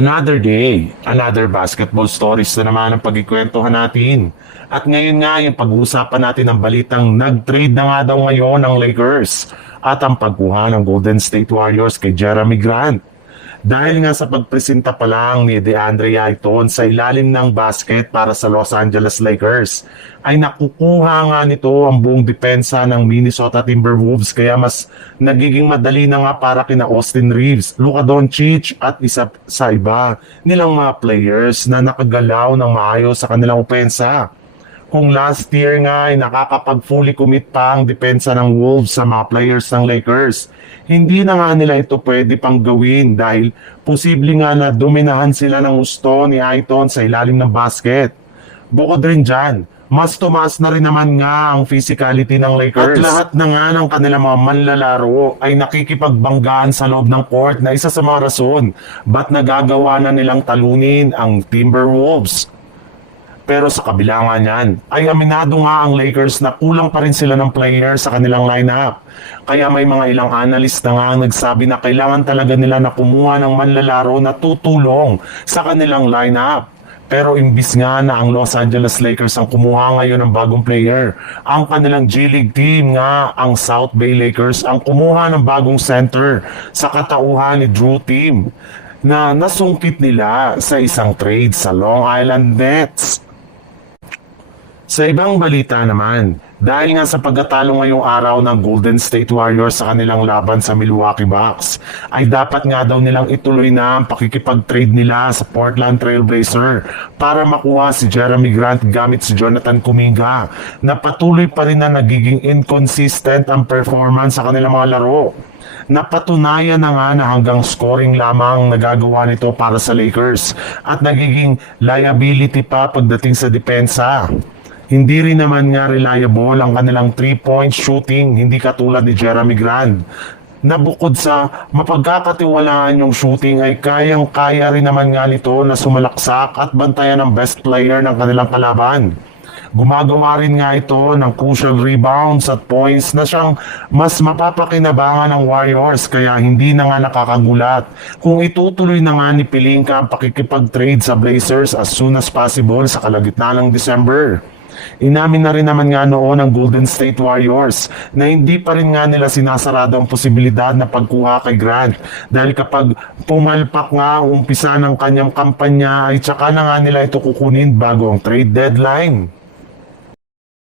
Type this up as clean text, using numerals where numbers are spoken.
Another day, another basketball stories na naman ang pagkikwentuhan natin. At ngayon nga, yung pag-uusapan natin ang balitang nag-trade na nga daw ngayon ng Lakers at ang pagkuha ng Golden State Warriors kay Jeremy Grant. Dahil nga sa pagpresenta pa lang ni DeAndre Ayton sa ilalim ng basket para sa Los Angeles Lakers, ay nakukuha nga nito ang buong depensa ng Minnesota Timberwolves kaya mas nagiging madali na nga para kina Austin Reeves, Luka Doncic at isa sa iba nilang mga players na nakagalaw ng maayos sa kanilang opensa. Kung last year nga ay nakakapag fully commit pa ang depensa ng Wolves sa mga players ng Lakers, hindi na nga nila ito pwede pang gawin dahil posible nga na dominahan sila ng gusto ni Ayton sa ilalim ng basket. Bukod rin dyan, mas tumaas na rin naman nga ang physicality ng Lakers. At lahat na nga ng kanilang mga manlalaro ay nakikipagbanggaan sa loob ng court na isa sa mga rason ba't nagagawa na nilang talunin ang Timberwolves. Pero sa kabila nga niyan, ay aminado nga ang Lakers na kulang pa rin sila ng player sa kanilang lineup. Kaya may mga ilang analyst na nga ang nagsabi na kailangan talaga nila na kumuha ng manlalaro na tutulong sa kanilang lineup. Pero imbis nga na ang Los Angeles Lakers ang kumuha ngayon ng bagong player, ang kanilang G-League team nga, ang South Bay Lakers, ang kumuha ng bagong center sa katauhan ni Drew Team na nasungkit nila sa isang trade sa Long Island Nets. Sa ibang balita naman, dahil nga sa pagkatalo ngayong araw ng Golden State Warriors sa kanilang laban sa Milwaukee Bucks, ay dapat nga daw nilang ituloy na ang pakikipag-trade nila sa Portland Trail Blazer para makuha si Jeremy Grant gamit si Jonathan Kuminga na patuloy pa rin na nagiging inconsistent ang performance sa kanilang mga laro. Napatunayan na nga na hanggang scoring lamang nagagawa nito para sa Lakers at nagiging liability pa pagdating sa depensa. Hindi rin naman nga reliable ang kanilang 3-point shooting, hindi katulad ni Jeremy Grant. Na bukod sa mapagkakatiwalaan yung shooting ay kayang-kaya rin naman nga nito na sumalaksak at bantayan ng best player ng kanilang kalaban. Gumagawa rin nga ito ng crucial rebounds at points na siyang mas mapapakinabangan ng Warriors kaya hindi na nga nakakagulat kung itutuloy na nga ni Pelinka ang pakikipag-trade sa Blazers as soon as possible sa kalagitnaan ng December. Inamin na rin naman nga noon ng Golden State Warriors na hindi pa rin nga nila sinasarado ang posibilidad na pagkuha kay Grant dahil kapag pumalpak nga ang umpisa ng kanyang kampanya ay tsaka na nga nila ito kukunin bago ang trade deadline.